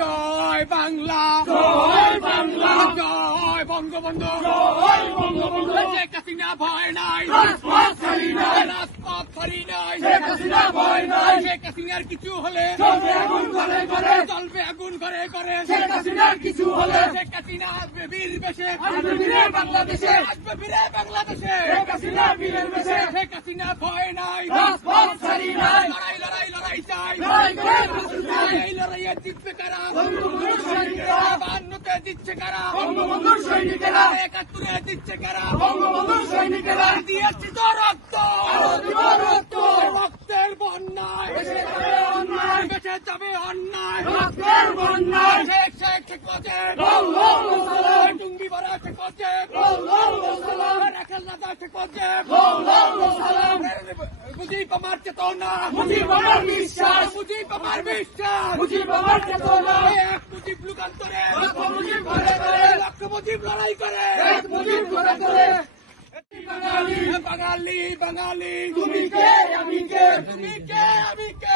জয় বাংলা, জয় বঙ্গবন্ধু, শেখ হাসিনা ভয় নাই, রাজপথ ছাড়ি নাই, শেখ হাসিনার কিছু হলে চলবে আগুন ঘরে ঘরে, শেখ হাসিনার কিছু হলে শেখ হাসিনা আসবে বীর বেশে, আসবে বীরে বাংলাদেশে, আসবে বীরে বাংলাদেশে, শেখ হাসিনা বীরের বেশে, শেখ হাসিনা ভয় নাই, রাজপথ ছাড়ি নাই, লড়াই লড়াই লড়াই চাই, এই লড়াইয়ে জিতবে কারা, বঙ্গবন্ধুর সৈনিকেরা, 52তে জিতছে কারা, বঙ্গবন্ধুর সৈনিকেরা, 71-এ জিতছে কারা, বঙ্গবন্ধুর সৈনিকেরা, দিয়েছি তো রক্ত, আরো দিব রক্ত, রক্তের বন্যায় বেঁচে যাবে অন্যায়, বেঁচে যাবে অন্যায়, রক্তের বন্যায়, শেখ শেখ শেখ মুজিব, টুঙ্গি ভরা শেখ মুজিব, রাখাল রাজা শেখ মুজিব, মুজিব আমার চেতনা, মুজিব আমার বিশ্বাস, মুজিব আমার বিশ্বাস, মুজিব আমার চেতনা, এক মুজিব যুগান্তরে, মুজিব ঘরে ঘরে, লক্ষ মুজিব লড়াই করে, এক মুজিব ঘরে ঘরে, বাঙালি বাঙালি বাঙালি, তুমি কে আমি কে, তুমি কে আমি কে।